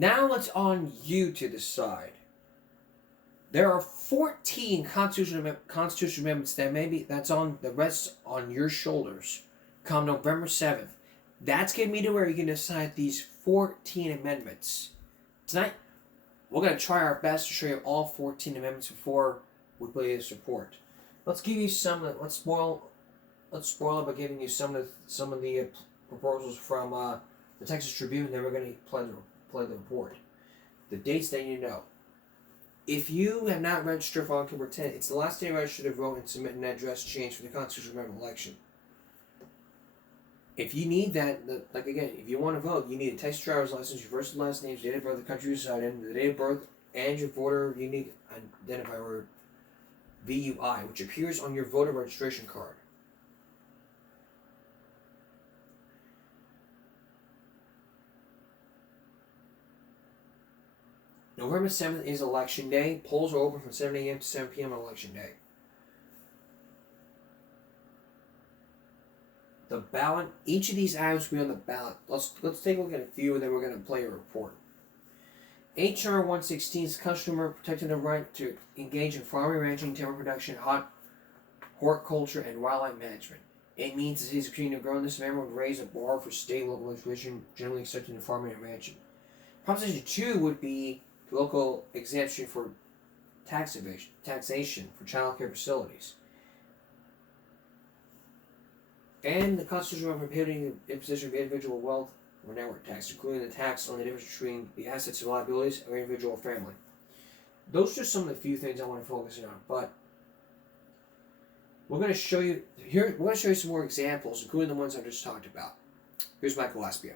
Now it's on you to decide. There are 14 constitutional amendments that's on the rest on your shoulders come November 7th. That's going to be to where you can decide these 14 amendments. Tonight, we're going to try our best to show you all 14 amendments before we play this report. Let's give you some. Let's spoil it by giving you some of the proposals from the Texas Tribune. Then we're going to play the report. The dates that you know. If you have not registered for October 10th, it's the last day to register to vote and submit an address change for the constitutional amendment election. If you need that, if you want to vote, you need a Texas driver's license, your first and last name, date of birth, the country you reside in, the date of birth, and your voter unique identifier, VUI, which appears on your voter registration card. November 7th is Election Day. Polls are open from 7 a.m. to 7 p.m. on Election Day. The ballot, each of these items will be on the ballot. Let's take a look at a few, and then we're going to play a report. H.R. 116 is constitutional protecting the right to engage in farming, ranching, timber production, horticulture, and wildlife management. It means the cities of Virginia growing this amendment would raise a bar for state and local legislation generally accepted in farming and ranching. Proposition 2 would be local exemption for taxation for child care facilities. And the Constitution prohibiting the imposition of individual wealth or network tax, including the tax on the difference between the assets and liabilities of an individual family. Those are some of the few things I want to focus on, but we're going to show you here. We're going to show you some more examples, including the ones I just talked about. Here's Michael Aspia.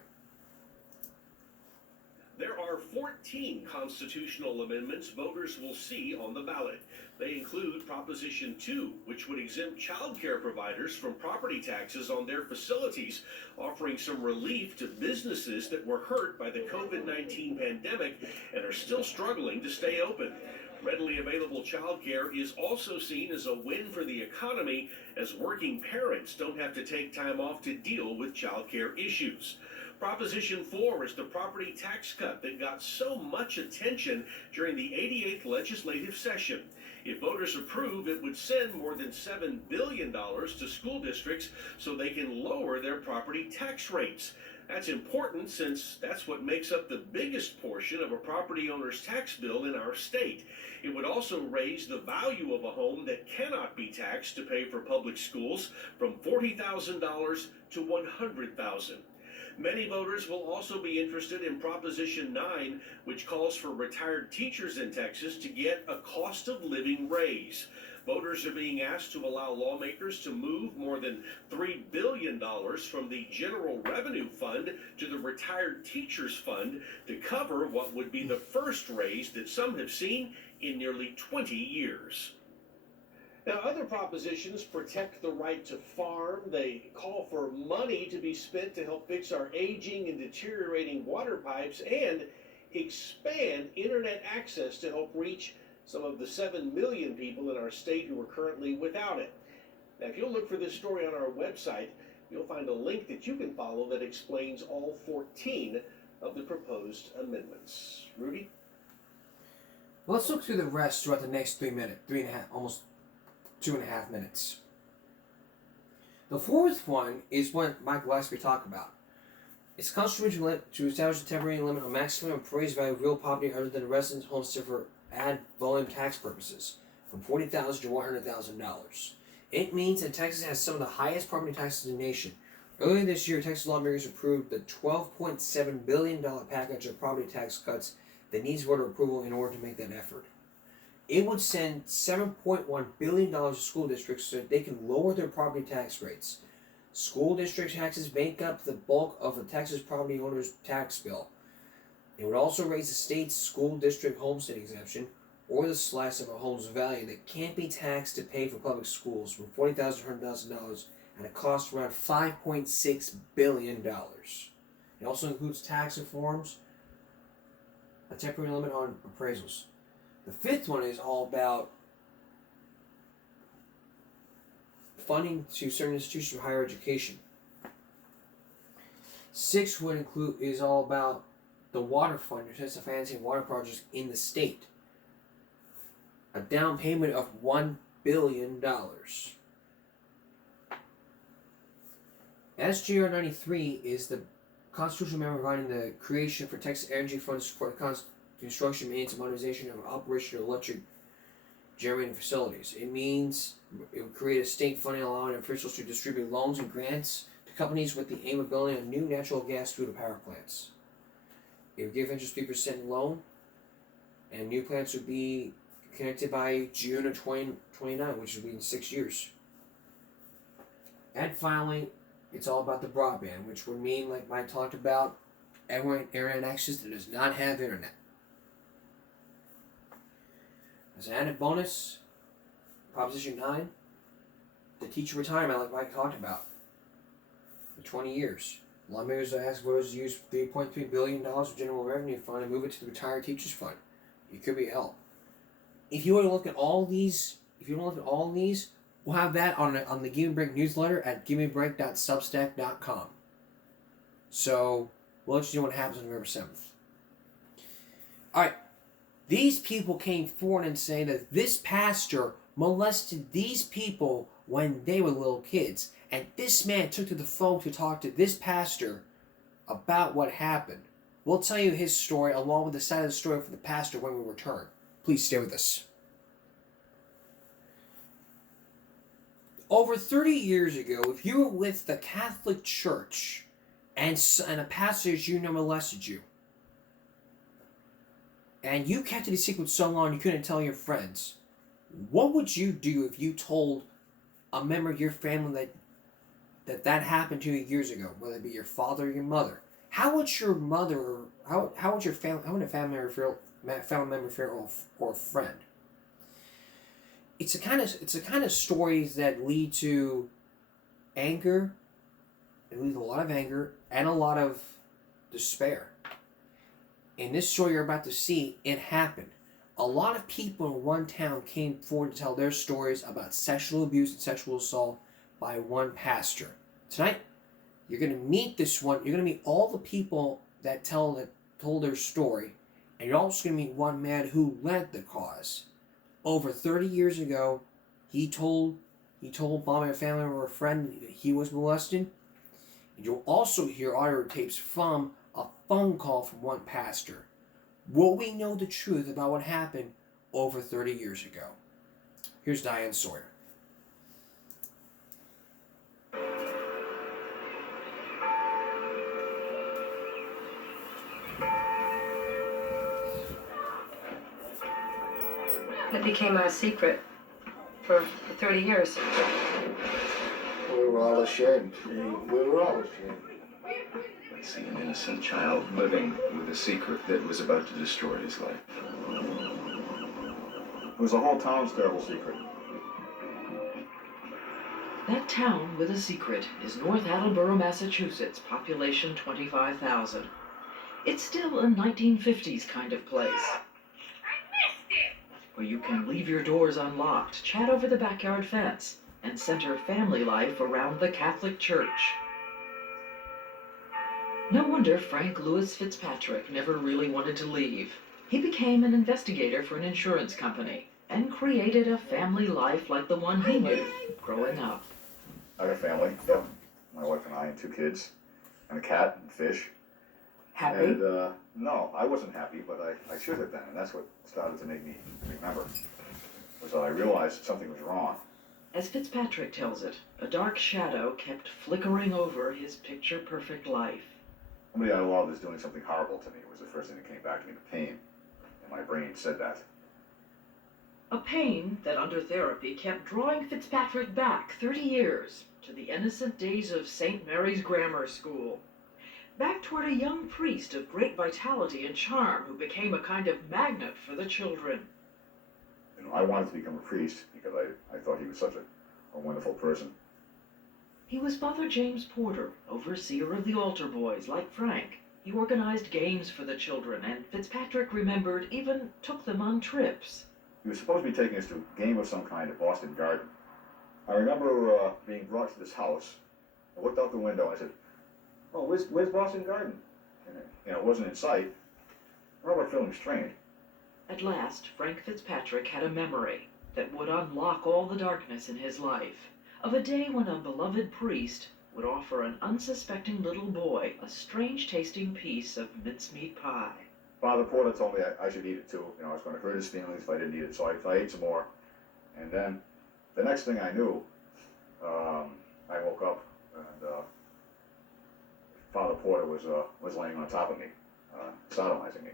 There are 14 constitutional amendments voters will see on the ballot. They include Proposition 2, which would exempt child care providers from property taxes on their facilities, offering some relief to businesses that were hurt by the COVID-19 pandemic and are still struggling to stay open. Readily available child care is also seen as a win for the economy, as working parents don't have to take time off to deal with child care issues. Proposition 4 is the property tax cut that got so much attention during the 88th legislative session. If voters approve, it would send more than $7 billion to school districts so they can lower their property tax rates. That's important since that's what makes up the biggest portion of a property owner's tax bill in our state. It would also raise the value of a home that cannot be taxed to pay for public schools from $40,000 to $100,000. Many voters will also be interested in Proposition 9, which calls for retired teachers in Texas to get a cost of living raise. Voters are being asked to allow lawmakers to move more than $3 billion from the General Revenue Fund to the Retired Teachers Fund to cover what would be the first raise that some have seen in nearly 20 years. Now, other propositions protect the right to farm. They call for money to be spent to help fix our aging and deteriorating water pipes and expand internet access to help reach some of the 7 million people in our state who are currently without it. Now, if you'll look for this story on our website, you'll find a link that you can follow that explains all 14 of the proposed amendments. Rudy? Let's look through the rest throughout the next almost 2.5 minutes. The fourth one is what Michael Aspia talked about. It's constitutional to establish a temporary limit on maximum appraised value of real property other than a residence homestead for ad volume tax purposes, from $40,000 to $100,000. It means that Texas has some of the highest property taxes in the nation. Earlier this year, Texas lawmakers approved the $12.7 billion package of property tax cuts that needs voter approval in order to make that effort. It would send $7.1 billion to school districts so that they can lower their property tax rates. School district taxes make up the bulk of the Texas property owner's tax bill. It would also raise the state's school district homestead exemption, or the slice of a home's value that can't be taxed to pay for public schools, from $40,000 to $100,000 at a cost around $5.6 billion. It also includes tax reforms, a temporary limit on appraisals. The fifth one is all about funding to certain institutions for higher education. Sixth is all about the water fund to assist the financing of water projects in the state. A down payment of $1 billion. SGR 93 is the constitutional amendment providing the creation for Texas Energy Fund to support the construction, maintenance, and modernization of operational electric generating facilities. It means it would create a state funding allowing officials to distribute loans and grants to companies with the aim of building a new natural gas through the power plants. It would give interest 3% loan, and new plants would be connected by June of 2029, which would be in 6 years. And finally, it's all about the broadband, which would mean, like Mike talked about, everyone internet access that does not have internet. As an added bonus, Proposition 9, the teacher retirement, like Mike talked about, for 20 years. Lawmakers asked voters to use $3.3 billion of general revenue fund and move it to the retired teachers fund. It could be help. If you want to look at all these, we'll have that on the Give Me a Break newsletter at givemeabreak.substack.com. So we'll let you know what happens on November 7th. Alright. These people came forward and say that this pastor molested these people when they were little kids. And this man took to the phone to talk to this pastor about what happened. We'll tell you his story along with the side of the story for the pastor when we return. Please stay with us. Over 30 years ago, if you were with the Catholic Church and a pastor you know molested you, and you kept it a secret so long you couldn't tell your friends, what would you do if you told a member of your family that happened to you years ago, whether it be your father or your mother? How would your mother, how would your family, how would a family member feel, or a friend? It's the kind of stories that lead to anger, it leads to a lot of anger and a lot of despair. In this story you're about to see, it happened. A lot of people in one town came forward to tell their stories about sexual abuse and sexual assault by one pastor. Tonight, you're going to meet this one. You're going to meet all the people that told their story, and you're also going to meet one man who led the cause. Over 30 years ago, he told mom and family or a friend that he was molested. And you'll also hear audio tapes from a phone call from one pastor. Will we know the truth about what happened over 30 years ago? Here's Diane Sawyer. It became our secret for 30 years. We were all ashamed. See an innocent child living with a secret that was about to destroy his life. It was the whole town's terrible secret. That town with a secret is North Attleboro, Massachusetts, population 25,000. It's still a 1950s kind of place. Where you can leave your doors unlocked, chat over the backyard fence, and center family life around the Catholic Church. No wonder Frank Louis Fitzpatrick never really wanted to leave. He became an investigator for an insurance company and created a family life like the one he knew growing up. I had a family, yep. My wife and I and 2 kids, and a cat and fish. Happy? And, no, I wasn't happy, but I should have been, and that's what started to make me remember. Was that I realized something was wrong. As Fitzpatrick tells it, a dark shadow kept flickering over his picture-perfect life. Somebody I loved was doing something horrible to me. It was the first thing that came back to me, the pain. And my brain said that. A pain that under therapy kept drawing Fitzpatrick back 30 years to the innocent days of St. Mary's Grammar School. Back toward a young priest of great vitality and charm who became a kind of magnet for the children. You know, I wanted to become a priest because I thought he was such a wonderful person. He was Father James Porter, overseer of the altar boys, like Frank. He organized games for the children, and Fitzpatrick remembered even took them on trips. He was supposed to be taking us to a game of some kind at Boston Garden. I remember being brought to this house. I looked out the window and I said, "Oh, where's Boston Garden?" And it wasn't in sight. I remember feeling strange. At last, Frank Fitzpatrick had a memory that would unlock all the darkness in his life, of a day when a beloved priest would offer an unsuspecting little boy a strange-tasting piece of mincemeat pie. Father Porter told me I should eat it too. You know, I was going to hurt his feelings if I didn't eat it, so I ate some more. And then, the next thing I knew, I woke up and Father Porter was laying on top of me, sodomizing me.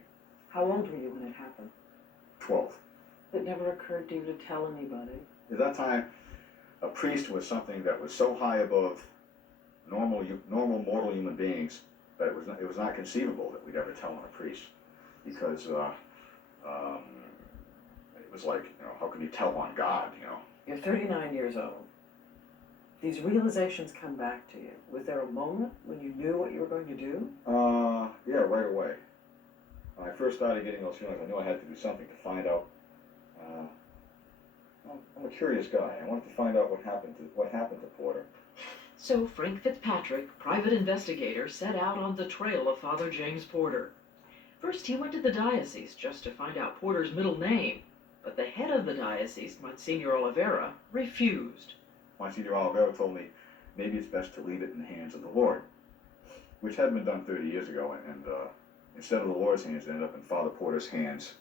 How old were you when it happened? 12. It never occurred to you to tell anybody. At that time, a priest was something that was so high above normal mortal human beings that it was not conceivable that we'd ever tell on a priest, because it was like, you know, how can you tell on God, you know? You're 39 years old. These realizations come back to you. Was there a moment when you knew what you were going to do? Yeah, right away. When I first started getting those feelings, I knew I had to do something to find out. I'm a curious guy. I wanted to find out what happened to Porter. So Frank Fitzpatrick, private investigator, set out on the trail of Father James Porter. First, he went to the diocese just to find out Porter's middle name, but the head of the diocese, Monsignor Oliveira, refused. Monsignor Oliveira told me maybe it's best to leave it in the hands of the Lord, which had been done 30 years ago, and instead of the Lord's hands, it ended up in Father Porter's hands,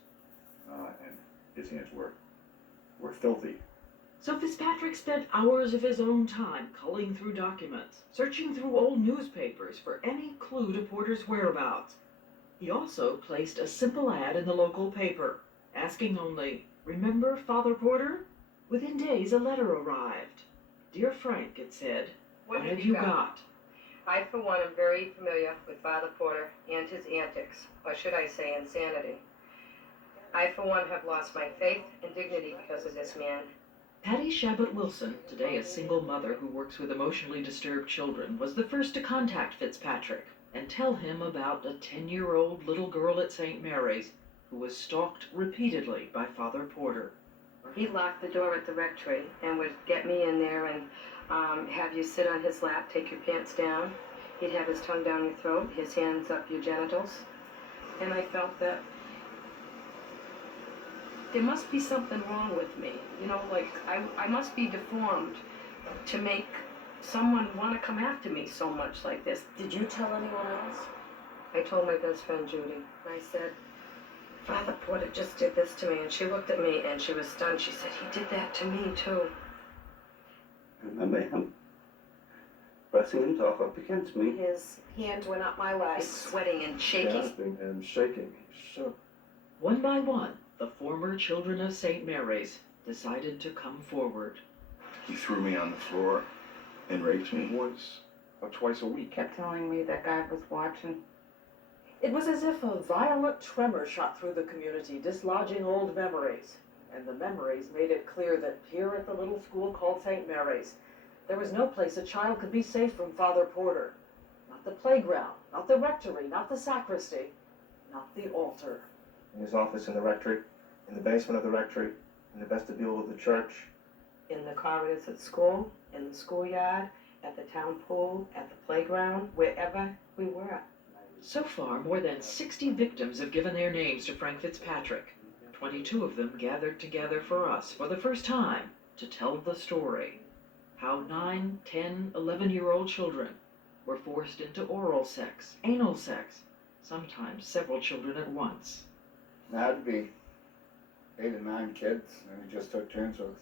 and his hands were filthy. So Fitzpatrick spent hours of his own time culling through documents, searching through old newspapers for any clue to Porter's whereabouts. He also placed a simple ad in the local paper, asking only, "Remember Father Porter?" Within days, a letter arrived. "Dear Frank," it said, "what have you got?" I, for one, am very familiar with Father Porter and his antics, or should I say insanity. I, for one, have lost my faith and dignity because of this man. Patty Shabbat Wilson, today a single mother who works with emotionally disturbed children, was the first to contact Fitzpatrick and tell him about a 10-year-old little girl at St. Mary's who was stalked repeatedly by Father Porter. He locked the door at the rectory and would get me in there and have you sit on his lap, take your pants down. He'd have his tongue down your throat, his hands up your genitals. And I felt that there must be something wrong with me. You know, like I must be deformed to make someone want to come after me so much like this. Did you tell anyone else? I told my best friend Judy. I said, Father Porter just did this to me. And she looked at me and she was stunned. She said, he did that to me too. I remember him pressing himself up against me. His hand went up my He's legs. sweating and shaking. Gasping and shaking. Shook. One by one, the former children of St. Mary's decided to come forward. He threw me on the floor and raped me. Once or twice a week. Kept telling me that guy was watching. It was as if a violent tremor shot through the community, dislodging old memories. And the memories made it clear that here at the little school called St. Mary's, there was no place a child could be safe from Father Porter. Not the playground, not the rectory, not the sacristy, not the altar. In his office in the rectory, in the basement of the rectory, in the vestibule of the church. In the corridors at school, in the schoolyard, at the town pool, at the playground, wherever we were. So far, more than 60 victims have given their names to Frank Fitzpatrick. 22 of them gathered together for us for the first time to tell the story. How 9, 10, 11-year-old children were forced into oral sex, anal sex, sometimes several children at once. There had to be 8 or 9 kids, and we just took turns with us.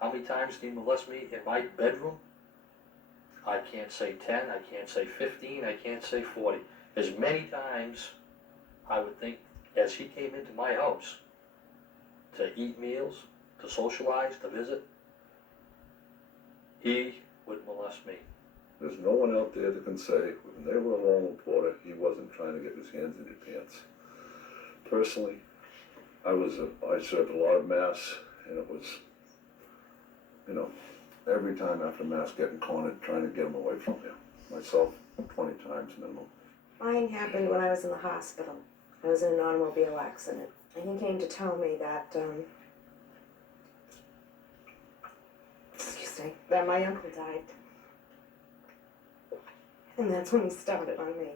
How many times did he molest me in my bedroom? I can't say 10, I can't say 15, I can't say 40. As many times, I would think, as he came into my house to eat meals, to socialize, to visit, he would molest me. There's no one out there that can say, when they were alone with Porter, he wasn't trying to get his hands in your pants. Personally, I served a lot of Mass, and it was, you know, every time after Mass getting cornered, trying to get him away from you. Myself, 20 times minimum. Mine happened when I was in the hospital. I was in an automobile accident. And he came to tell me that, that my uncle died. And that's when he started on me.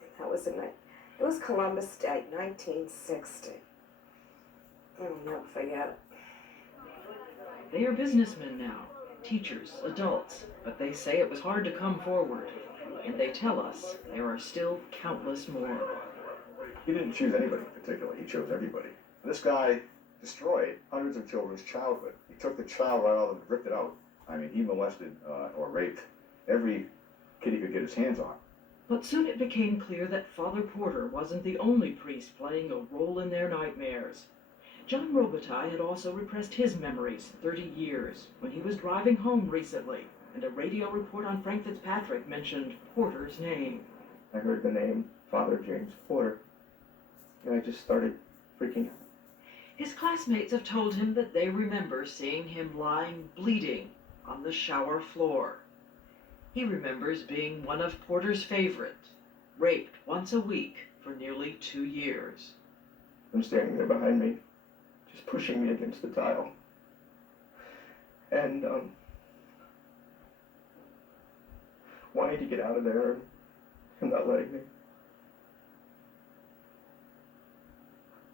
And that was the night It was Columbus Day, 1960. I'll never forget it. They are businessmen now, teachers, adults, but they say it was hard to come forward. And they tell us there are still countless more. He didn't choose anybody in particular, he chose everybody. This guy destroyed hundreds of children's childhood. He took the child right out of them and ripped it out. I mean, he molested or raped every kid he could get his hands on. But soon it became clear that Father Porter wasn't the only priest playing a role in their nightmares. John Robitaille had also repressed his memories 30 years when he was driving home recently, and a radio report on Frank Fitzpatrick mentioned Porter's name. I heard the name Father James Porter, and I just started freaking out. His classmates have told him that they remember seeing him lying bleeding on the shower floor. He remembers being one of Porter's favorites, raped once a week for nearly 2 years. I'm standing there behind me, just pushing me against the tile. And, wanting to get out of there and not letting me.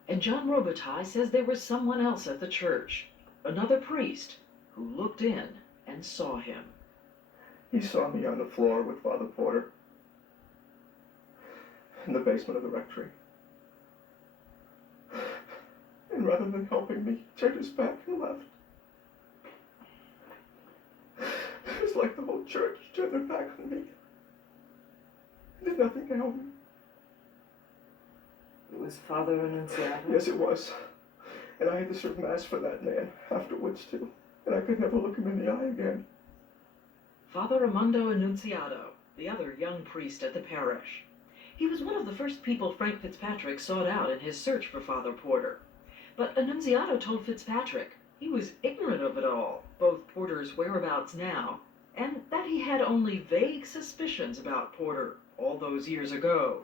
And John Robitaille says there was someone else at the church, another priest, who looked in and saw him. He saw me on the floor with Father Porter in the basement of the rectory. And rather than helping me, he turned his back and left. It was like the whole church turned their back on me. And did nothing to help me. It was Father Annunziata? Yes, it was. And I had to serve Mass for that man afterwards, too. And I could never look him in the eye again. Father Armando Annunziato, the other young priest at the parish. He was one of the first people Frank Fitzpatrick sought out in his search for Father Porter. But Annunziato told Fitzpatrick he was ignorant of it all, both Porter's whereabouts now, and that he had only vague suspicions about Porter all those years ago.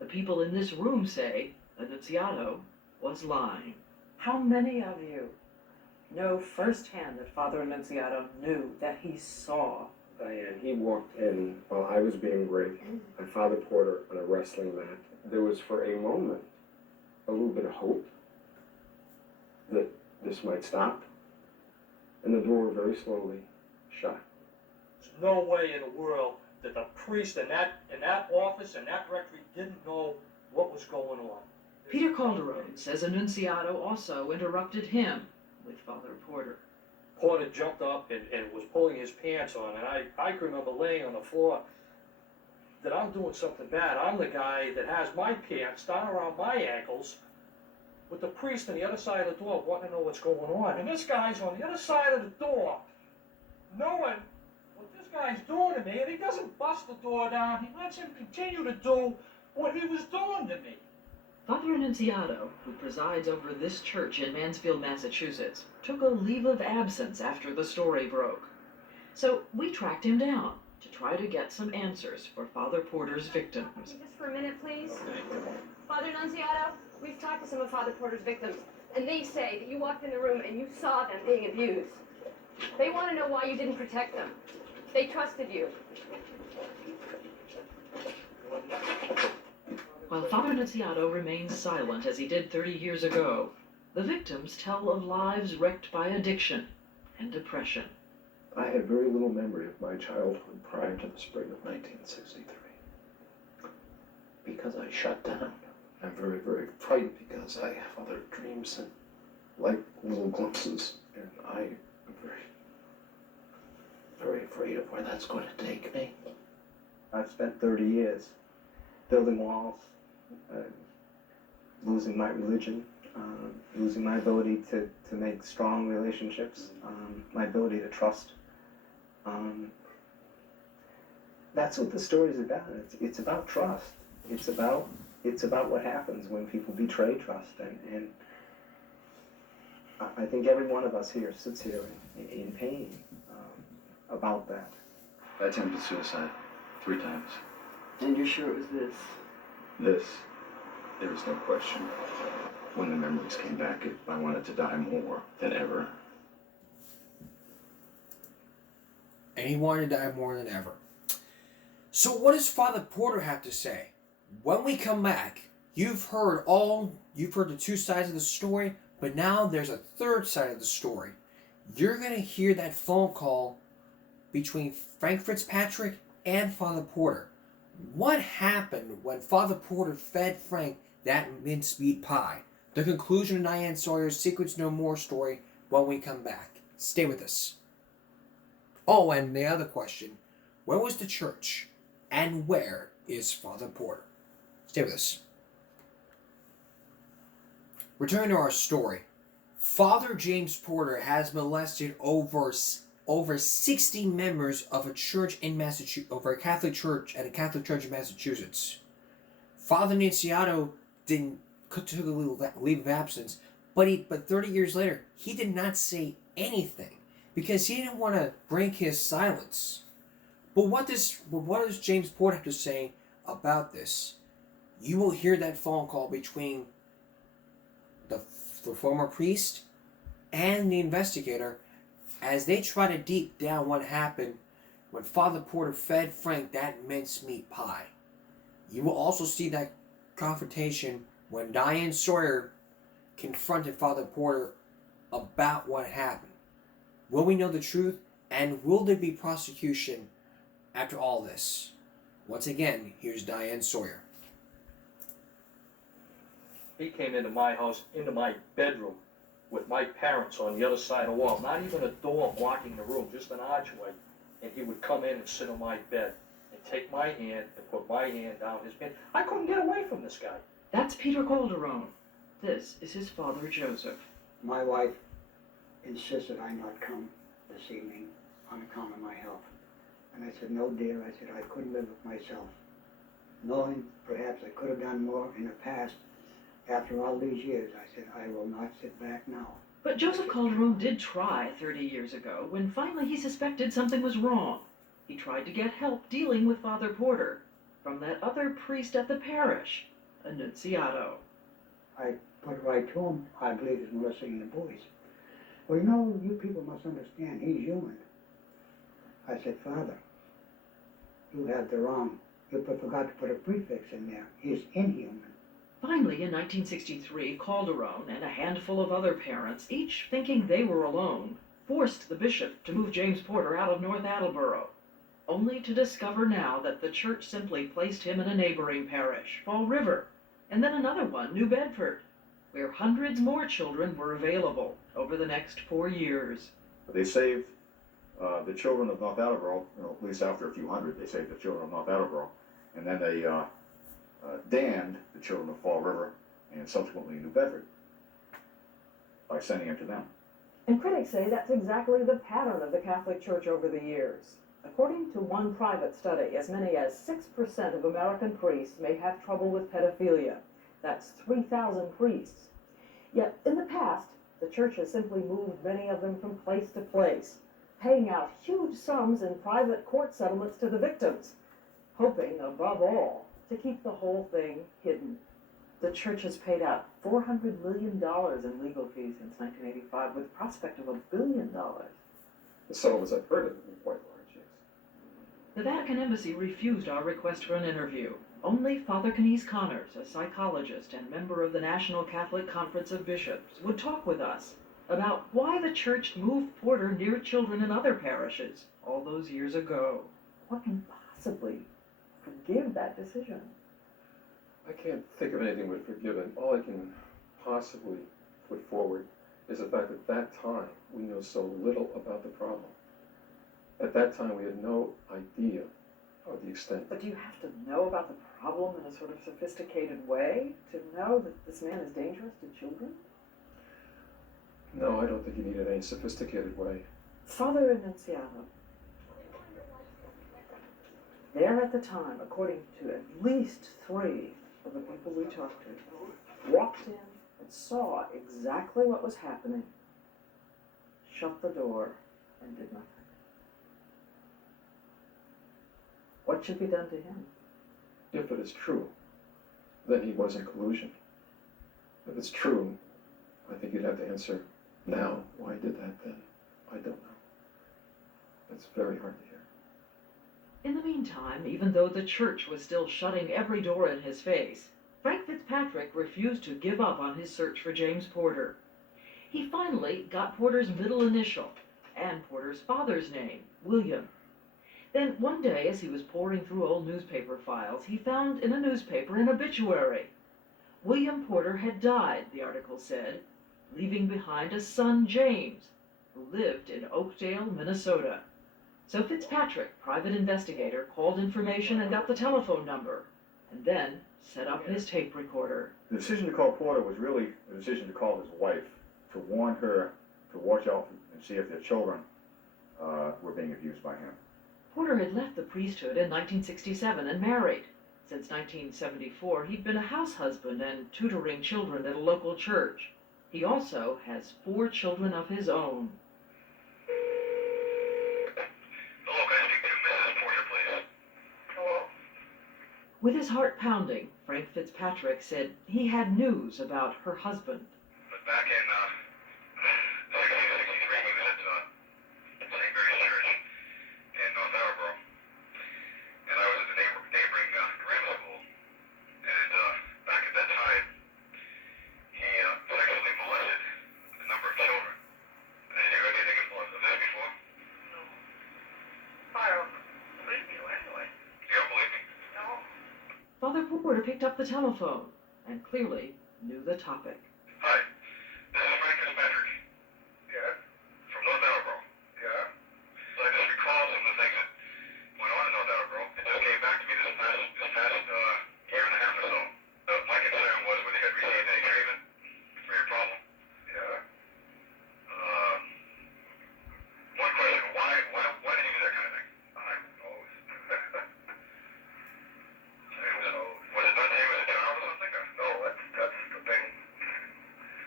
The people in this room say Annunziato was lying. How many of you know firsthand that Father Annunziato knew, that he saw? Diane, he walked in while I was being raped by Father Porter on a wrestling mat. There was for a moment a little bit of hope that this might stop, and the door very slowly shut. There's no way in the world that the priest in that office, in that rectory, didn't know what was going on. Peter Calderon says Annunziato also interrupted him with Father Porter. Porter jumped up and was pulling his pants on, and I can remember laying on the floor that I'm doing something bad. I'm the guy that has my pants down around my ankles with the priest on the other side of the door wanting to know what's going on. And this guy's on the other side of the door knowing what this guy's doing to me, and he doesn't bust the door down. He lets him continue to do what he was doing to me. Father Annunziato, who presides over this church in Mansfield, Massachusetts, took a leave of absence after the story broke. So we tracked him down to try to get some answers for Father Porter's victims. Just for a minute, please. Father Annunziato, we've talked to some of Father Porter's victims, and they say that you walked in the room and you saw them being abused. They want to know why you didn't protect them. They trusted you. While Father Annunziato remains silent as he did 30 years ago, the victims tell of lives wrecked by addiction and depression. I had very little memory of my childhood prior to the spring of 1963. Because I shut down. I'm very, very frightened because I have other dreams and like little glimpses, and I am very, very afraid of where that's going to take me. I've spent 30 years building walls, losing my religion, losing my ability to make strong relationships, my ability to trust. That's what the story's about. It's about trust. It's about what happens when people betray trust, and I think every one of us here sits here in pain about that. I attempted suicide 3 times. And you're sure it was this? This, there was no question. When the memories came back, I wanted to die more than ever. And he wanted to die more than ever. So what does Father Porter have to say? When we come back, you've heard the two sides of the story, but now there's a third side of the story. You're going to hear that phone call between Frank Fitzpatrick and Father Porter. What happened when Father Porter fed Frank that mincemeat pie? The conclusion of Diane Sawyer's Secrets No More story when we come back. Stay with us. Oh, and the other question, where was the church? And where is Father Porter? Stay with us. Returning to our story. Father James Porter has molested over 60 members of a church in Massachusetts, over a Catholic church at a Catholic church in Massachusetts. Father Nunziato took a leave of absence, but 30 years later, he did not say anything because he didn't want to break his silence. But what does James Porter have to say about this? You will hear that phone call between the former priest and the investigator as they try to deep down what happened when Father Porter fed Frank that mincemeat pie. You will also see that confrontation when Diane Sawyer confronted Father Porter about what happened. Will we know the truth, and will there be prosecution after all this? Once again, here's Diane Sawyer. He came into my house, into my bedroom, with my parents on the other side of the wall. Not even a door blocking the room, just an archway. And he would come in and sit on my bed and take my hand and put my hand down his pants. I couldn't get away from this guy. That's Peter Calderone. This is his father, Joseph. My wife insisted I not come this evening on account of my health. And I said, no, dear. I said, I couldn't live with myself. Knowing perhaps I could have done more in the past, after all these years, I said, I will not sit back now. But Joseph Calderone did try 30 years ago when finally he suspected something was wrong. He tried to get help dealing with Father Porter from that other priest at the parish, Annunziato. I put it right to him. I believe he's molesting the boys. Well, you know, you people must understand, he's human. I said, Father, you have the wrong. You forgot to put a prefix in there. He's inhuman. Finally, in 1963, Calderone and a handful of other parents, each thinking they were alone, forced the bishop to move James Porter out of North Attleboro, only to discover now that the church simply placed him in a neighboring parish, Fall River, and then another one, New Bedford, where hundreds more children were available over the next 4 years. They saved the children of North Attleboro, at least after a few hundred, they saved the children of North Attleboro, and then they damned the children of Fall River and subsequently New Bedford by sending them to them. And critics say that's exactly the pattern of the Catholic Church over the years. According to one private study, as many as 6% of American priests may have trouble with pedophilia. That's 3,000 priests. Yet, in the past, the Church has simply moved many of them from place to place, paying out huge sums in private court settlements to the victims, hoping, above all, to keep the whole thing hidden. The Church has paid out $400 million in legal fees since 1985, with prospect of $1 billion. The settlements I've heard of have been quite large, yes. The Vatican Embassy refused our request for an interview. Only Father Kenise Connors, a psychologist and member of the National Catholic Conference of Bishops, would talk with us about why the Church moved Porter near children in other parishes all those years ago. What can possibly forgive that decision? I can't think of anything but forgiven. All I can possibly put forward is the fact that at that time we know so little about the problem. At that time we had no idea of the extent. But do you have to know about the problem in a sort of sophisticated way to know that this man is dangerous to children? No, I don't think you need it any sophisticated way. Father Annunziato, there at the time, according to at least 3 of the people we talked to, walked in and saw exactly what was happening, shut the door, and did nothing. What should be done to him? If it is true, then he was in collusion. If it's true, I think you'd have to answer now why he did that then. I don't know. That's very hard to hear. In the meantime, even though the church was still shutting every door in his face, Frank Fitzpatrick refused to give up on his search for James Porter. He finally got Porter's middle initial and Porter's father's name, William. Then one day, as he was poring through old newspaper files, he found in a newspaper an obituary. William Porter had died, the article said, leaving behind a son, James, who lived in Oakdale, Minnesota. So Fitzpatrick, private investigator, called information and got the telephone number, and then set up his tape recorder. The decision to call Porter was really a decision to call his wife, to warn her to watch out and see if their children were being abused by him. Porter had left the priesthood in 1967 and married. Since 1974, he'd been a house husband and tutoring children at a local church. He also has 4 children of his own. Hello, can I speak to Mrs. Porter, please? Hello? With his heart pounding, Frank Fitzpatrick said he had news about her husband. But back in 1963, he was at St. Mary's Church in North Attleboro, and I was at the neighboring grammar school, and back at that time, he sexually molested a number of children. Have you heard anything of this before? No. I don't believe you anyway. You don't believe me? No. Father Porter picked up the telephone and clearly knew the topic. Hi, this is Frank Fitzpatrick. Yeah? From North Attleboro. Yeah? So I just recall some of the things that went on in North Attleboro. It just came back to me this past year and a half or so. My concern was whether you had received any treatment for your problem. Yeah? One question, why did you do that kind of thing? I don't know. Was it done to you as a child or something? No, that's the thing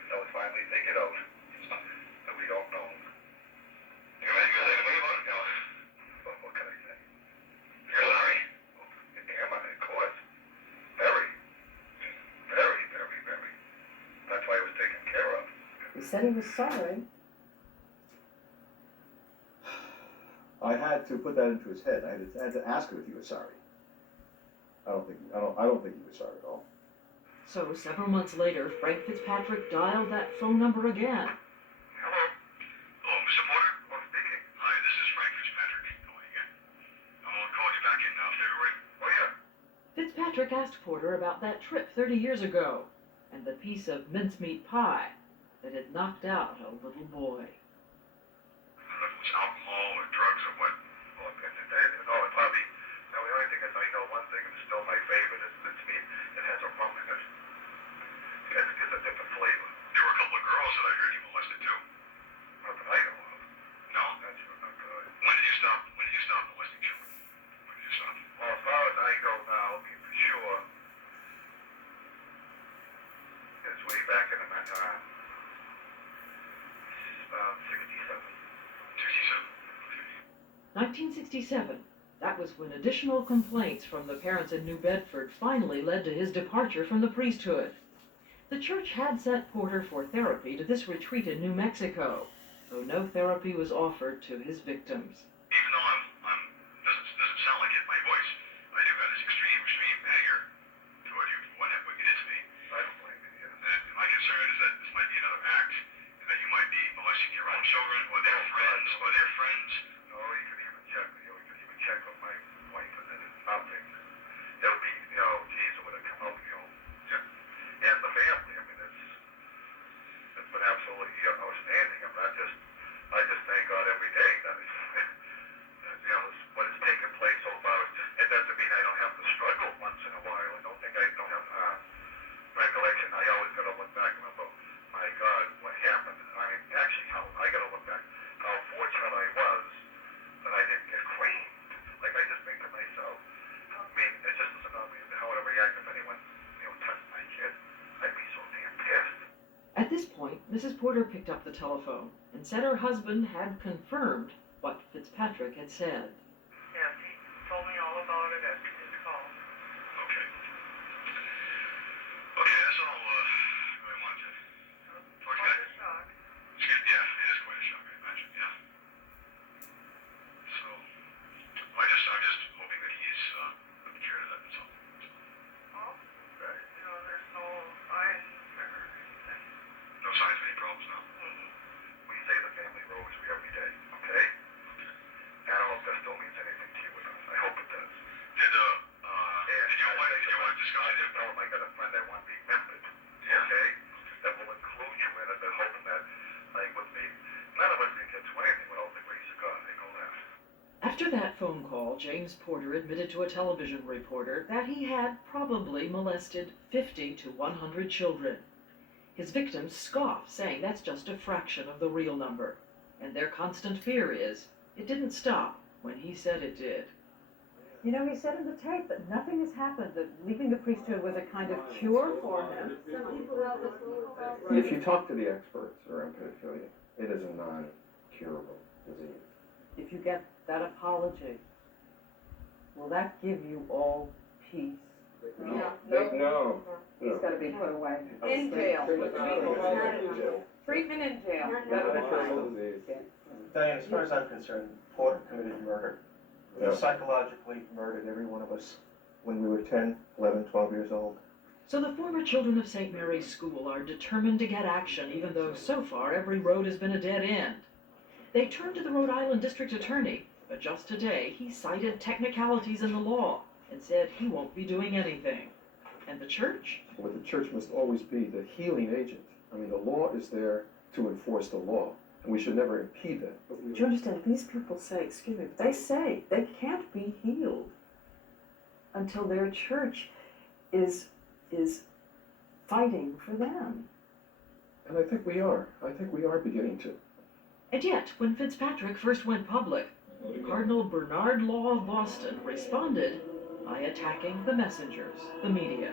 that was finally figured out. That we don't know. You have anything to say to me about it? No. What can I say? You're sorry? Am I? Of course. Very. Very, very, very. That's why it was taken care of. He said he was sorry. I had to put that into his head. I had to ask him if he was sorry. I don't think he was sorry at all. So several months later, Frank Fitzpatrick dialed that phone number again. Hello? Hello, Mr. Porter? Oh, speaking. Hi, this is Frank Fitzpatrick calling again. I'm going to call you back in February. Oh, yeah? Fitzpatrick asked Porter about that trip 30 years ago and the piece of mincemeat pie that had knocked out a little boy. I don't know if it was alcohol or drugs or what. Well, it's probably... Now, the only thing is, I know one thing, it's still my favorite, is mincemeat. It has a rum in it. It gives a different flavor. There were a couple of girls that I heard you molested, too. Not that I know of. No? That's not good. When did you stop molesting children? When did you stop? Well, as far as I know now, for sure, it's way back in the about 67. 1967. That was when additional complaints from the parents in New Bedford finally led to his departure from the priesthood. The church had sent Porter for therapy to this retreat in New Mexico, though no therapy was offered to his victims. Even though doesn't sound like it, my voice, I do have this extreme anger toward you for what you did to me. I don't blame you. And my concern is that this might be another act, and that you might be molesting your own children or their friends. No, you could even check. Check with my wife, and then it's nothing. It'll be, geez, it would have come up, and the family. I mean, it's been absolutely outstanding. I just thank God every day that it's, what has taken place so far. It doesn't mean I don't have to struggle once in a while. I don't think I don't have recollection. I always got to look back and remember, my God, what happened. I got to look back how fortunate I was that I didn't get creamed. Like, I just think to myself, I mean, it just doesn't know how I would react if anyone, touched my kid. I'd be so damn pissed. At this point, Mrs. Porter picked up the telephone and said her husband had confirmed what Fitzpatrick had said. Yes, he told me all about it after his call. Okay. Okay, that's all I wanted to talk about. Quite a shock. Yeah, it is quite a shock, I imagine, yeah. So, I'm just hoping fall, James Porter admitted to a television reporter that he had probably molested 50 to 100 children. His victims scoff, saying that's just a fraction of the real number. And their constant fear is it didn't stop when he said it did. You know, he said in the tape that nothing has happened, that leaving the priesthood was a kind of cure for him. If you talk to the experts around pedophilia, it is a non-curable disease. If you get that apology, will that give you all peace? No. He's got to be put away. In jail. Treatment in jail. Not a curable disease. Diane, as far as I'm concerned, Porter committed murder. Yeah. He psychologically murdered every one of us when we were 10, 11, 12 years old. So the former children of St. Mary's School are determined to get action, even though so far every road has been a dead end. They turned to the Rhode Island District Attorney, but just today he cited technicalities in the law and said he won't be doing anything. And the church? Well, the church must always be the healing agent. I mean, the law is there to enforce the law, and we should never impede that. Do you understand? These people say, excuse me, but they say they can't be healed until their church is fighting for them. And I think we are. I think we are beginning to. And yet, when Fitzpatrick first went public, Cardinal Bernard Law of Boston responded by attacking the messengers, the media.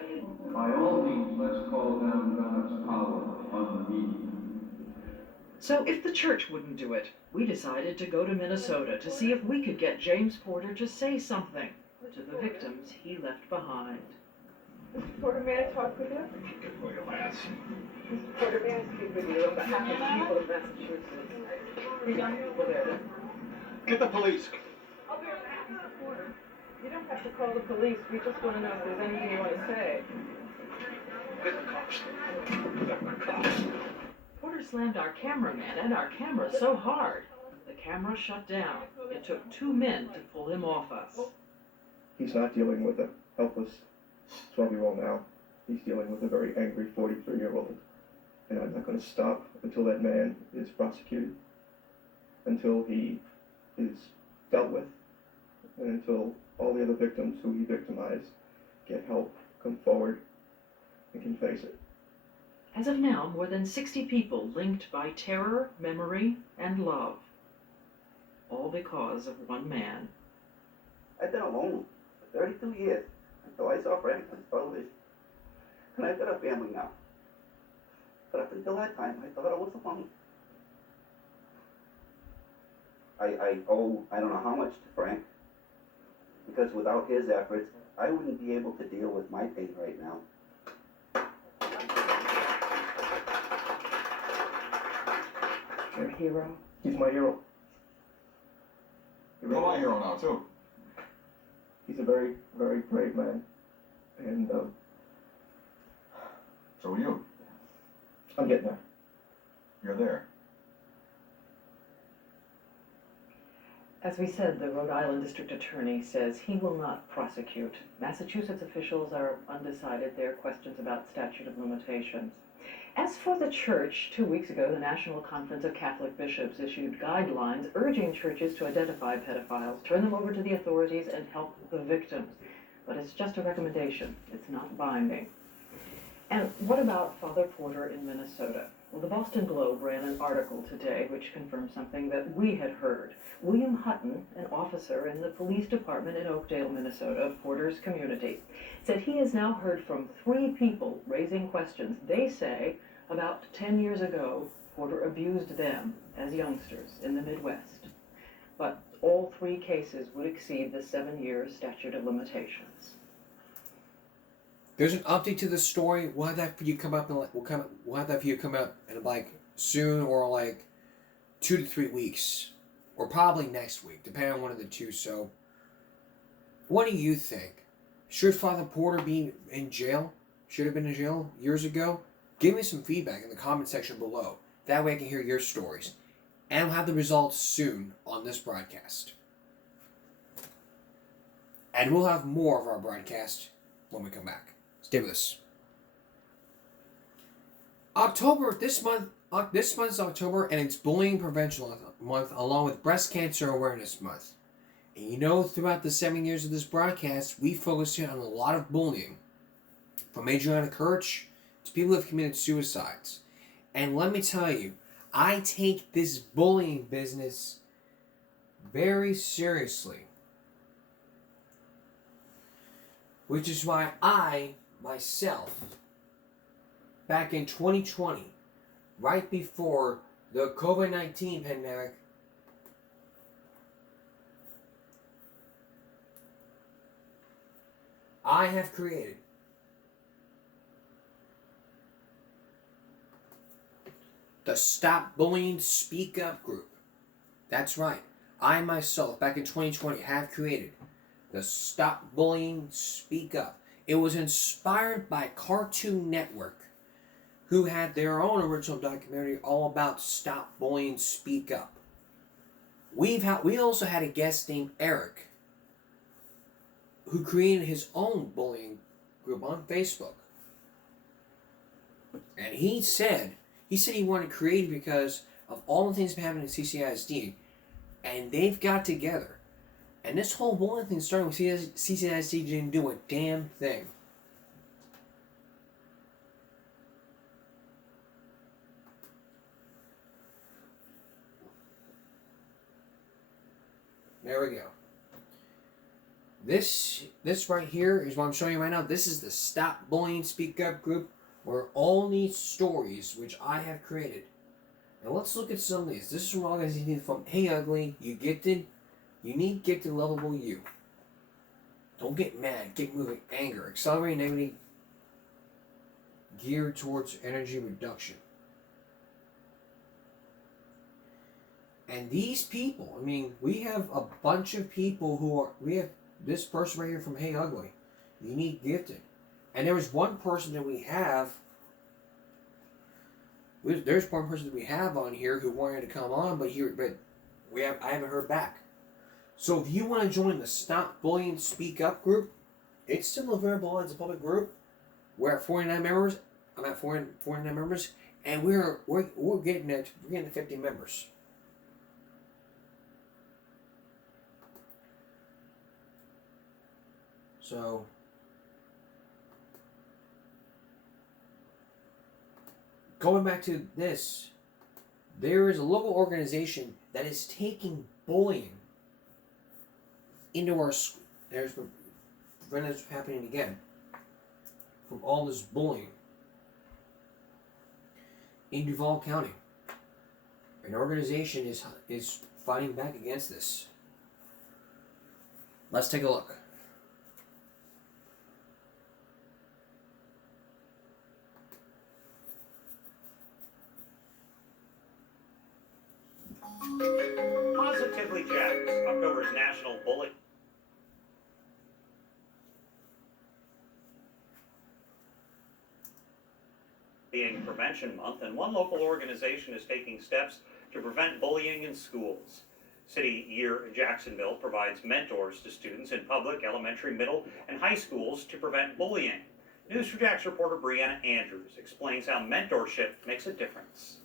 By all means, let's call down God's power on the media. So if the church wouldn't do it, we decided to go to Minnesota to see if we could get James Porter to say something to the victims he left behind. Mr. Porter, may I talk with you? Mr. Porter, may I speak with you on behalf of the people of Massachusetts? The young people there. Get the police. I'll be right back, Mr. Porter. You don't have to call the police. We just want to know if there's anything you want to say. Get the cops. Get the cops. Porter slammed our cameraman and our camera so hard, the camera shut down. It took 2 men to pull him off us. He's not dealing with a helpless 12-year-old now. He's dealing with a very angry 43-year-old. And I'm not going to stop until that man is prosecuted, until he is dealt with, and until all the other victims who he victimized get help, come forward, and can face it. As of now, more than 60 people linked by terror, memory, and love. All because of one man. I've been alone for 32 years until I saw Frank on television. And I've got a family now. But up until that time, I thought I was alone. I owe, I don't know how much to Frank, because without his efforts, I wouldn't be able to deal with my pain right now. Your hero. He's my hero. You're my hero now, too. He's a very, very brave man. And So are you. I'm getting there. You're there. As we said, the Rhode Island District Attorney says he will not prosecute. Massachusetts officials are undecided. There are questions about statute of limitations. As for the church, 2 weeks ago, the National Conference of Catholic Bishops issued guidelines urging churches to identify pedophiles, turn them over to the authorities, and help the victims. But it's just a recommendation. It's not binding. And what about Father Porter in Minnesota? Well, the Boston Globe ran an article today which confirmed something that we had heard. William Hutton, an officer in the police department in Oakdale, Minnesota, Porter's community, said he has now heard from 3 people raising questions. They say about 10 years ago, Porter abused them as youngsters in the Midwest. But all 3 cases would exceed the 7-year statute of limitations. There's an update to the story. We'll have that for you come up in we'll have that for you come up in like soon or like 2 to 3 weeks. Or probably next week, depending on one of the two. So what do you think? Should Father Porter be in jail? Should have been in jail years ago? Give me some feedback in the comment section below. That way I can hear your stories. And we'll have the results soon on this broadcast. And we'll have more of our broadcast when we come back. Stay with us. This month's October, and it's Bullying Prevention Month, along with Breast Cancer Awareness Month. And you know, throughout the 7 years of this broadcast, we focused on a lot of bullying. From Adriana Kirch to people who have committed suicides. And let me tell you, I take this bullying business very seriously. Which is why I, myself, back in 2020, right before the COVID-19 pandemic, I have created the Stop Bullying Speak Up group. That's right. I myself, back in 2020, have created the Stop Bullying Speak Up. It was inspired by Cartoon Network, who had their own original documentary all about Stop Bullying Speak Up. We also had a guest named Eric, who created his own bullying group on Facebook. And he said he wanted to create it because of all the things that happened at CCISD, and they've got together. And this whole bullying thing started with CCISD didn't do a damn thing. There we go. This right here is what I'm showing you right now. This is the Stop Bullying Speak Up group, where all these stories which I have created. Now let's look at some of these. This is from organization from Hey Ugly, You Gifted. You need gifted, lovable you. Don't get mad, get moving, anger, accelerate negativity, geared towards energy reduction. And these people, I mean, we have a bunch of people who are, we have this person right here from Hey Ugly, You Need Gifted. And there was one person that we have, there's one person that we have on here who wanted to come on, but I haven't heard back. So if you want to join the Stop Bullying Speak Up group, it's still available as a public group. We're at 49 members. I'm at 49 members, and we're getting to 50 members. So going back to this, there is a local organization that is taking bullying into our school. There's prevent this from happening again. From all this bullying in Duval County, an organization is fighting back against this. Let's take a look. Positively Jacked, October's National Bullying Prevention Month, and one local organization is taking steps to prevent bullying in schools. City Year Jacksonville provides mentors to students in public, elementary, middle, and high schools to prevent bullying. News for Jax reporter Brianna Andrews explains how mentorship makes a difference.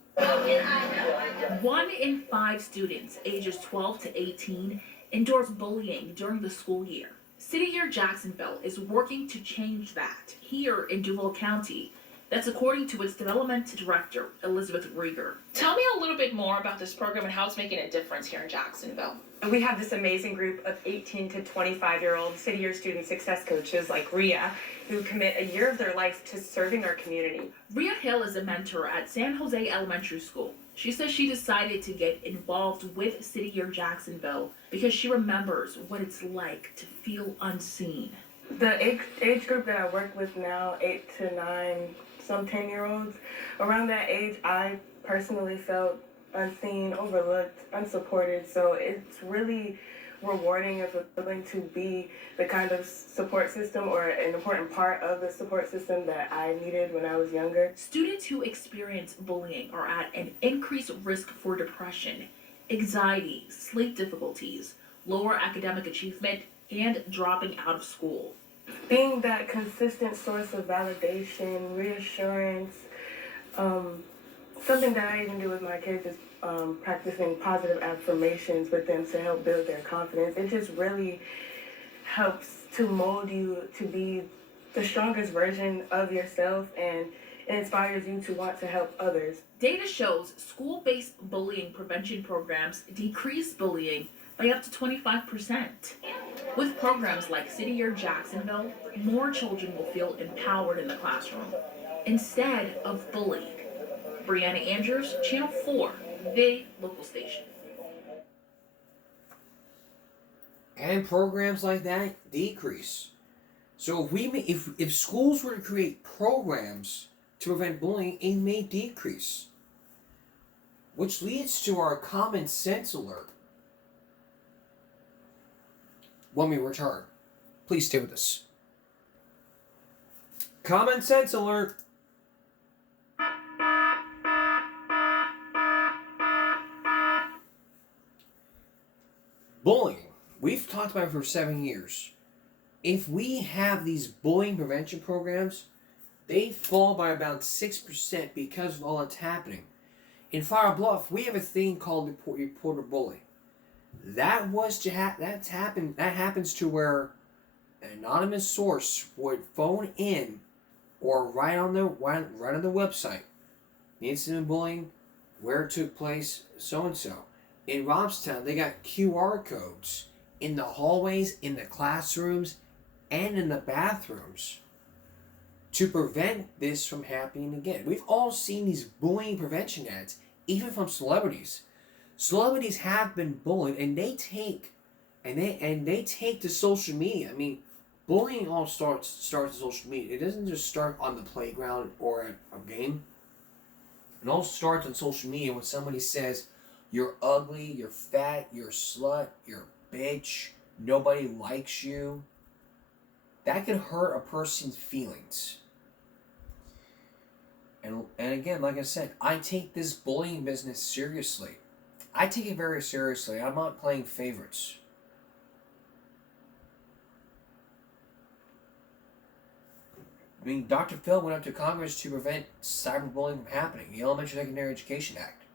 1 in 5 students ages 12 to 18 endures bullying during the school year. City Year Jacksonville is working to change that here in Duval County. That's according to its development director, Elizabeth Rieger. Tell me a little bit more about this program and how it's making a difference here in Jacksonville. We have this amazing group of 18 to 25-year-old City Year student success coaches like Rhea, who commit a year of their life to serving our community. Rhea Hill is a mentor at San Jose Elementary School. She says she decided to get involved with City Year Jacksonville because she remembers what it's like to feel unseen. The age group that I work with now, 8 to 9, some 10-year-olds, around that age, I personally felt unseen, overlooked, unsupported. So it's really rewarding and fulfilling to be the kind of support system or an important part of the support system that I needed when I was younger. Students who experience bullying are at an increased risk for depression, anxiety, sleep difficulties, lower academic achievement, and dropping out of school. Being that consistent source of validation, reassurance, something that I even do with my kids is practicing positive affirmations with them to help build their confidence. It just really helps to mold you to be the strongest version of yourself, and it inspires you to want to help others. Data shows school-based bullying prevention programs decrease bullying by up to 25%. With programs like City Year Jacksonville, more children will feel empowered in the classroom instead of bullied. Brianna Andrews, Channel 4, the local station. And programs like that decrease. So if schools were to create programs to prevent bullying, it may decrease. Which leads to our common sense alert. When we return, please stay with us. Common sense alert. Bullying. We've talked about it for 7 years. If we have these bullying prevention programs, they fall by about 6% because of all that's happening. In Fire Bluff, we have a thing called reporter bullying. That happens to where an anonymous source would phone in or write on the website the incident of bullying, where it took place, so and so. In Robstown, they got QR codes in the hallways, in the classrooms, and in the bathrooms to prevent this from happening again. We've all seen these bullying prevention ads, even from celebrities. Celebrities have been bullied, and they take to social media. I mean, bullying all starts on social media. It doesn't just start on the playground or at a game. It all starts on social media when somebody says, "You're ugly, you're fat, you're a slut, you're a bitch, nobody likes you." That can hurt a person's feelings. And again, like I said, I take this bullying business seriously. I take it very seriously. I'm not playing favorites. I mean, Dr. Phil went up to Congress to prevent cyberbullying from happening, the Elementary Secondary Education Act.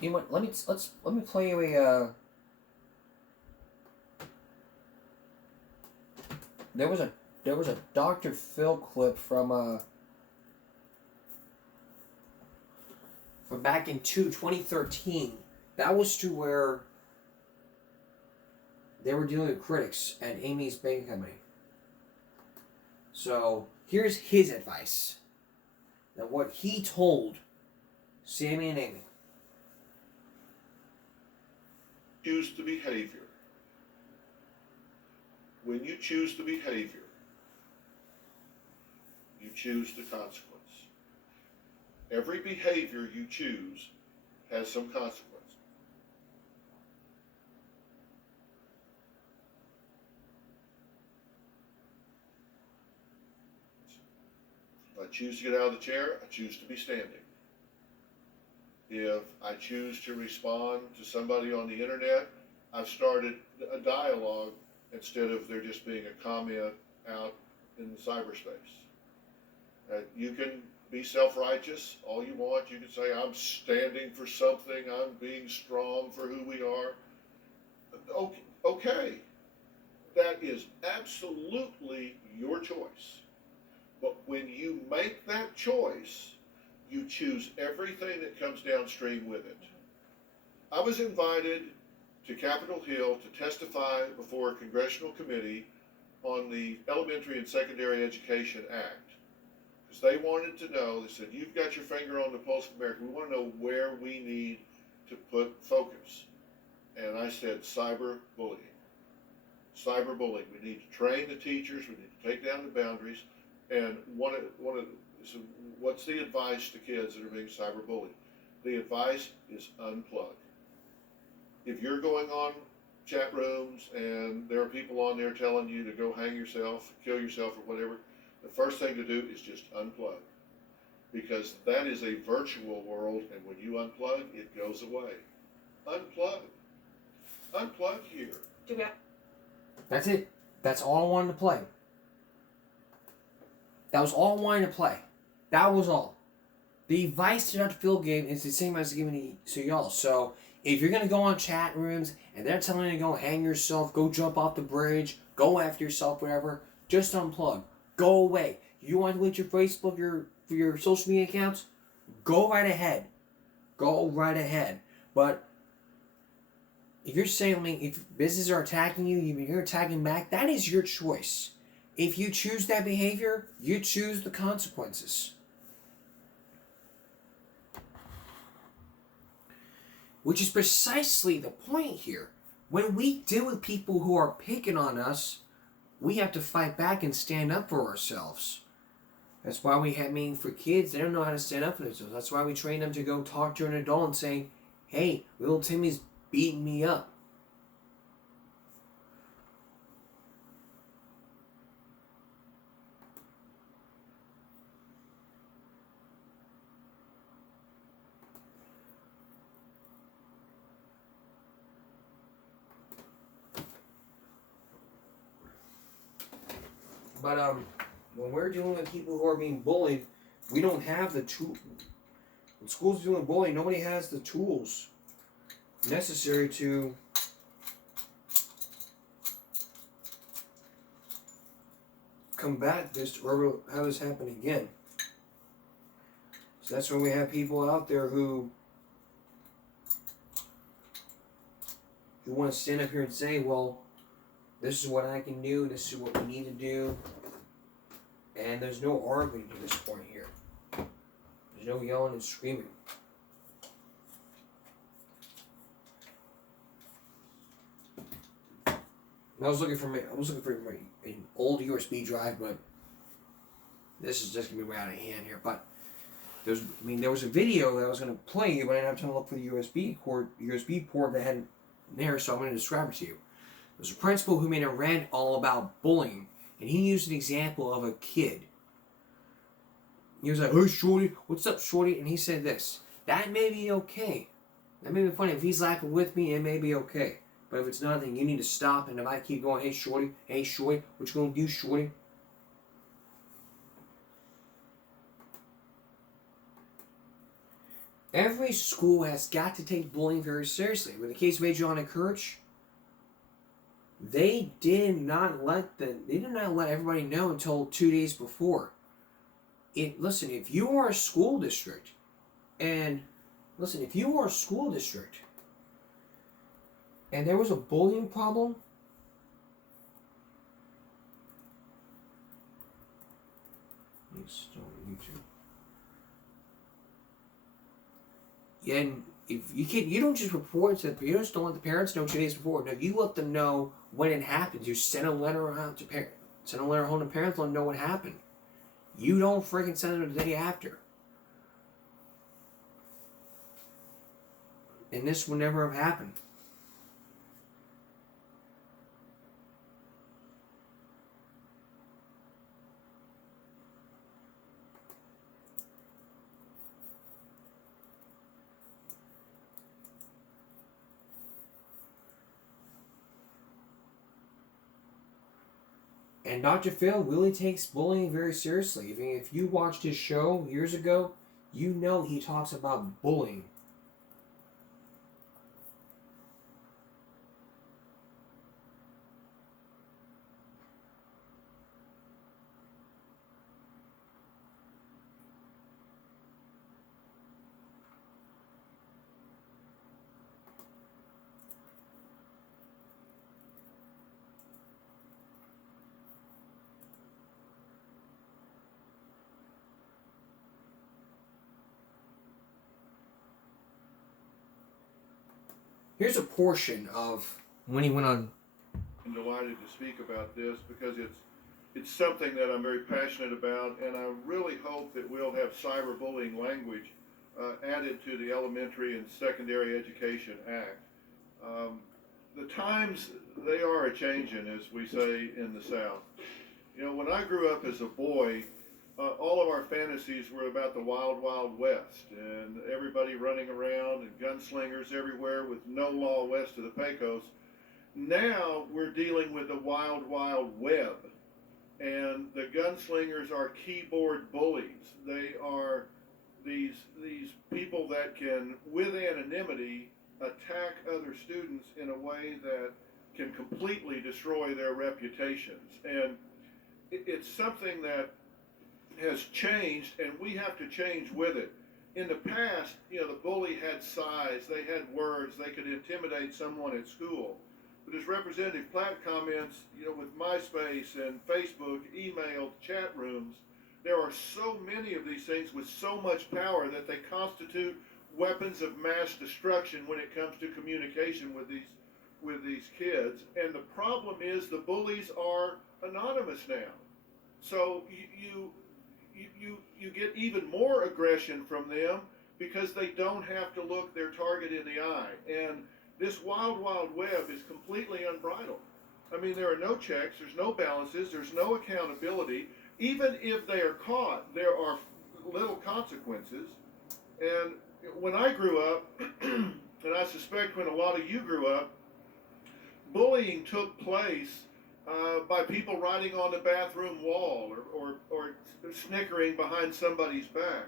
You know what? Let me play you a. There was a Dr. Phil clip from back in 2013. That was to where they were dealing with critics at Amy's Baking Company. So here's his advice. Now what he told Sammy and Amy. Choose the behavior. When you choose the behavior, you choose the consequence. Every behavior you choose has some consequence. If I choose to get out of the chair, I choose to be standing. If I choose to respond to somebody on the internet, I've started a dialogue instead of there just being a comment out in cyberspace. You can be self-righteous all you want. You can say, I'm standing for something, I'm being strong for who we are. Okay, that is absolutely your choice. But when you make that choice, you choose everything that comes downstream with it. I was invited to Capitol Hill to testify before a congressional committee on the Elementary and Secondary Education Act. Because they wanted to know, they said, you've got your finger on the pulse of America. We want to know where we need to put focus. And I said, cyberbullying. Cyberbullying. We need to train the teachers. We need to take down the boundaries. And so what's the advice to kids that are being cyberbullied? The advice is unplug. If you're going on chat rooms and there are people on there telling you to go hang yourself, kill yourself or whatever, the first thing to do is just unplug. Because that is a virtual world, and when you unplug, it goes away. Unplug. Unplug here. That's it. That's all I wanted to play. That was all wanting to play. That was all. The advice to Dr. Phil gave is the same as giving to y'all. So if you're gonna go on chat rooms and they're telling you to go hang yourself, go jump off the bridge, go after yourself, whatever, just unplug. Go away. You want to delete your Facebook, your social media accounts? Go right ahead. Go right ahead. But if you're saying, if businesses are attacking you, you're attacking back, that is your choice. If you choose that behavior, you choose the consequences. Which is precisely the point here. When we deal with people who are picking on us, we have to fight back and stand up for ourselves. That's why we have, for kids, they don't know how to stand up for themselves. That's why we train them to go talk to an adult and say, hey, little Timmy's beating me up. But when we're dealing with people who are being bullied, we don't have the tool. When school's dealing with bullying, nobody has the tools necessary to combat this or have this happen again. So that's when we have people out there who want to stand up here and say, well, this is what I can do, this is what we need to do. And there's no arguing to this point here. There's no yelling and screaming. I was looking for an old USB drive, but this is just gonna be way out of hand here. But there was a video that I was gonna play, but I didn't have time to look for the USB port that had there, so I'm gonna describe it to you. There's a principal who made a rant all about bullying, and he used an example of a kid. He was like, "Hey, Shorty, what's up, Shorty?" And he said this: "That may be okay. That may be funny. If he's laughing with me, it may be okay. But if it's not, then you need to stop. And if I keep going, hey, Shorty, what you gonna do, Shorty?" Every school has got to take bullying very seriously. With the case of Adriana Kirch, they did not let everybody know until 2 days before. Listen, if you are a school district, and there was a bullying problem, and if you don't just report to you just don't let the parents know 2 days before. No, you let them know when it happens. You send a letter out to parents. Send a letter home to parents, let them know what happened. You don't freaking send it the day after. And this would never have happened. And Dr. Phil really takes bullying very seriously. If you watched his show years ago, you know he talks about bullying. Here's a portion of when he went on. I'm delighted to speak about this because it's something that I'm very passionate about, and I really hope that we'll have cyberbullying language added to the Elementary and Secondary Education Act. The times, they are a-changing, as we say in the South. You know, when I grew up as a boy, all of our fantasies were about the wild, wild west, and everybody running around and gunslingers everywhere with no law west of the Pecos. Now we're dealing with the wild, wild web. And the gunslingers are keyboard bullies. They are these people that can, with anonymity, attack other students in a way that can completely destroy their reputations. And it's something that has changed, and we have to change with it. In the past, the bully had size, they had words, they could intimidate someone at school. But as Representative Platt comments, with MySpace and Facebook, email, chat rooms, there are so many of these things with so much power that they constitute weapons of mass destruction when it comes to communication with these kids. And the problem is the bullies are anonymous now. So you get even more aggression from them because they don't have to look their target in the eye. And this wild, wild web is completely unbridled. I mean, there are no checks, there's no balances, there's no accountability. Even if they are caught, there are little consequences. And when I grew up, and I suspect when a lot of you grew up, bullying took place by people writing on the bathroom wall or snickering behind somebody's back.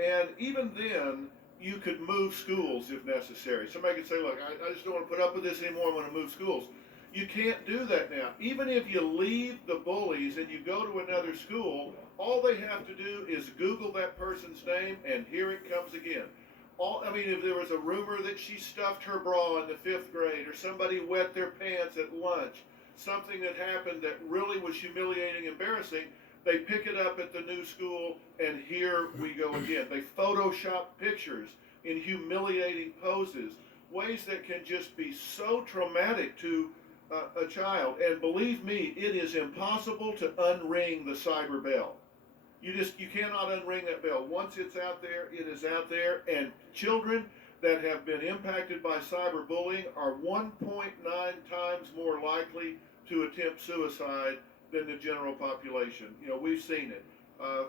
And even then, you could move schools if necessary. Somebody could say, look, I just don't want to put up with this anymore, I want to move schools. You can't do that now. Even if you leave the bullies and you go to another school, all they have to do is Google that person's name and here it comes again. If there was a rumor that she stuffed her bra in the 5th grade or somebody wet their pants at lunch, something that happened that really was humiliating, embarrassing, they pick it up at the new school and here we go again. They Photoshop pictures in humiliating poses, ways that can just be so traumatic to a child. And believe me, it is impossible to unring the cyber bell. You cannot unring that bell. Once it's out there, it is out there. And children that have been impacted by cyberbullying are 1.9 times more likely to attempt suicide than the general population. We've seen it.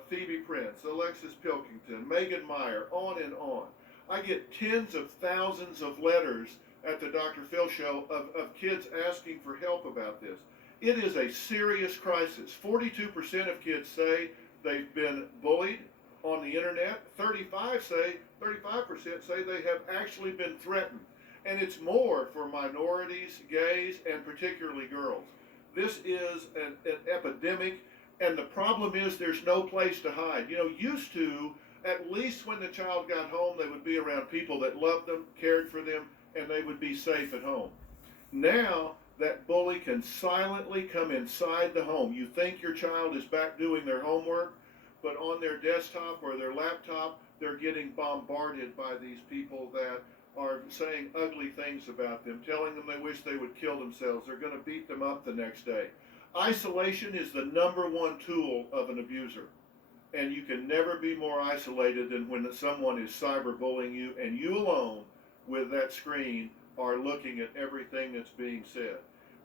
Phoebe Prince, Alexis Pilkington, Megan Meyer, on and on. I get tens of thousands of letters at the Dr. Phil show of kids asking for help about this. It is a serious crisis. 42% of kids say they've been bullied on the internet. 35% say they have actually been threatened. And it's more for minorities, gays, and particularly girls. This is an epidemic, and the problem is there's no place to hide. Used to, at least when the child got home, they would be around people that loved them, cared for them, and they would be safe at home. Now, that bully can silently come inside the home. You think your child is back doing their homework, but on their desktop or their laptop, they're getting bombarded by these people that are saying ugly things about them, telling them they wish they would kill themselves. They're going to beat them up the next day. Isolation is the #1 tool of an abuser. And you can never be more isolated than when someone is cyberbullying you and you alone with that screen are looking at everything that's being said.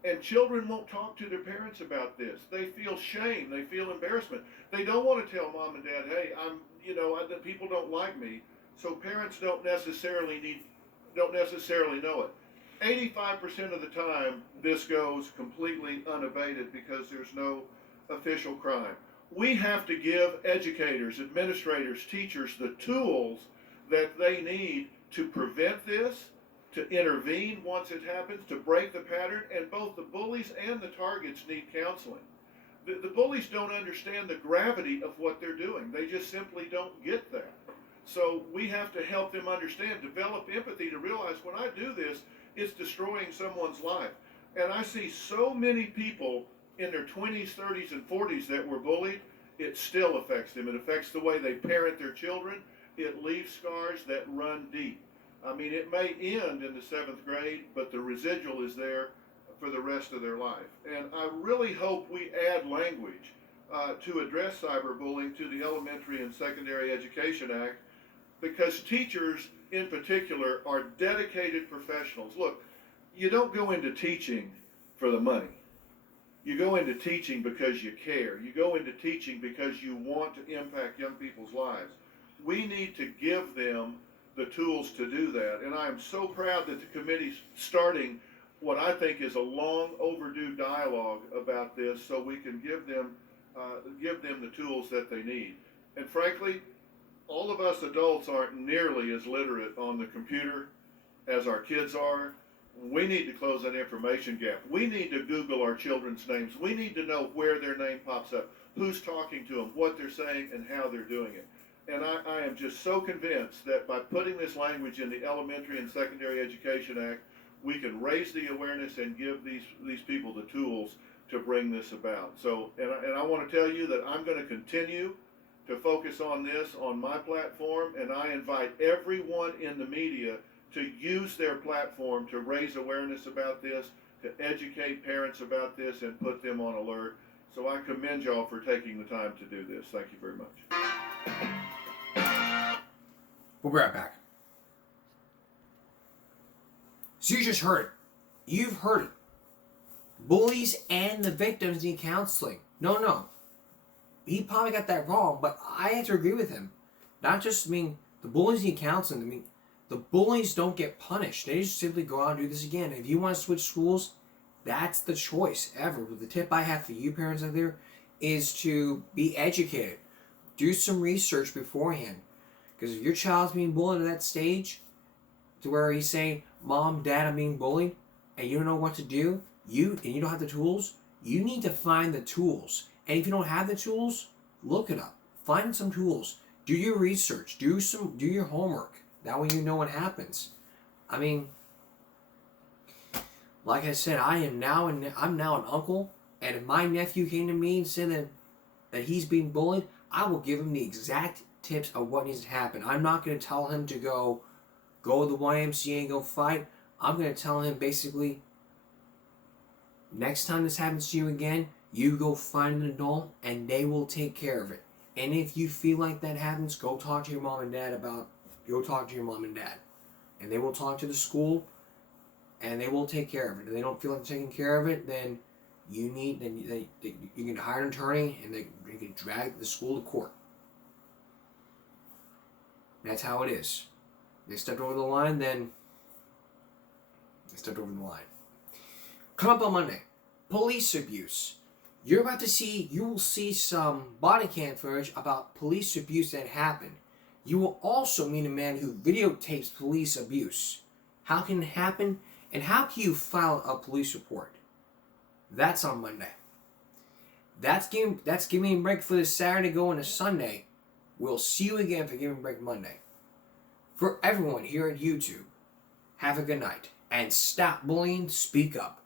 And children won't talk to their parents about this. They feel shame. They feel embarrassment. They don't want to tell mom and dad, hey, people don't like me. So parents don't necessarily know it. 85% of the time, this goes completely unabated because there's no official crime. We have to give educators, administrators, teachers the tools that they need to prevent this, to intervene once it happens, to break the pattern, and both the bullies and the targets need counseling. The bullies don't understand the gravity of what they're doing. They just simply don't get that. So we have to help them understand, develop empathy to realize when I do this, it's destroying someone's life. And I see so many people in their 20s, 30s, and 40s that were bullied, it still affects them. It affects the way they parent their children. It leaves scars that run deep. It may end in the 7th grade, but the residual is there for the rest of their life. And I really hope we add language to address cyberbullying to the Elementary and Secondary Education Act, because teachers in particular are dedicated professionals. Look, you don't go into teaching for the money. You go into teaching because you care. You go into teaching because you want to impact young people's lives. We need to give them the tools to do that. And I am so proud that the committee's starting what I think is a long overdue dialogue about this, so we can give them the tools that they need. And frankly, all of us adults aren't nearly as literate on the computer as our kids are. We need to close that information gap. We need to Google our children's names. We need to know where their name pops up, who's talking to them, what they're saying, and how they're doing it. And I am just so convinced that by putting this language in the Elementary and Secondary Education Act, we can raise the awareness and give these people the tools to bring this about. So, and I want to tell you that I'm going to continue to focus on this on my platform, and I invite everyone in the media to use their platform to raise awareness about this, to educate parents about this, and put them on alert. So I commend y'all for taking the time to do this. Thank you very much. We'll be right back. So you just heard it. You've heard it. Bullies and the victims need counseling. No. He probably got that wrong, but I have to agree with him. Not just, the bullies need counseling. The bullies don't get punished. They just simply go out and do this again. If you want to switch schools, that's the choice ever. But the tip I have for you parents out there is to be educated. Do some research beforehand. Because if your child's being bullied at that stage, to where he's saying, Mom, Dad, I'm being bullied, and you don't know what to do, and you don't have the tools, you need to find the tools. And if you don't have the tools, look it up. Find some tools. Do your research. Do your homework. That way you know what happens. Like I said, I'm now an uncle, and if my nephew came to me and said that he's being bullied, I will give him the exact tips of what needs to happen. I'm not going to tell him to go to the YMCA and go fight. I'm going to tell him basically, next time this happens to you again, you go find an adult and they will take care of it. And if you feel like that happens, go talk to your mom and dad and they will talk to the school and they will take care of it. If they don't feel like taking care of it, then you can hire an attorney and you can drag the school to court. That's how it is. They stepped over the line, then they stepped over the line. Come up on Monday. Police abuse. You will see some body cam footage about police abuse that happened. You will also meet a man who videotapes police abuse. How can it happen? And how can you file a police report? That's on Monday. That's Give Me a Break for this Saturday going to Sunday. We'll see you again for Give Me a Break Monday. For everyone here at YouTube, have a good night. And stop bullying, speak up.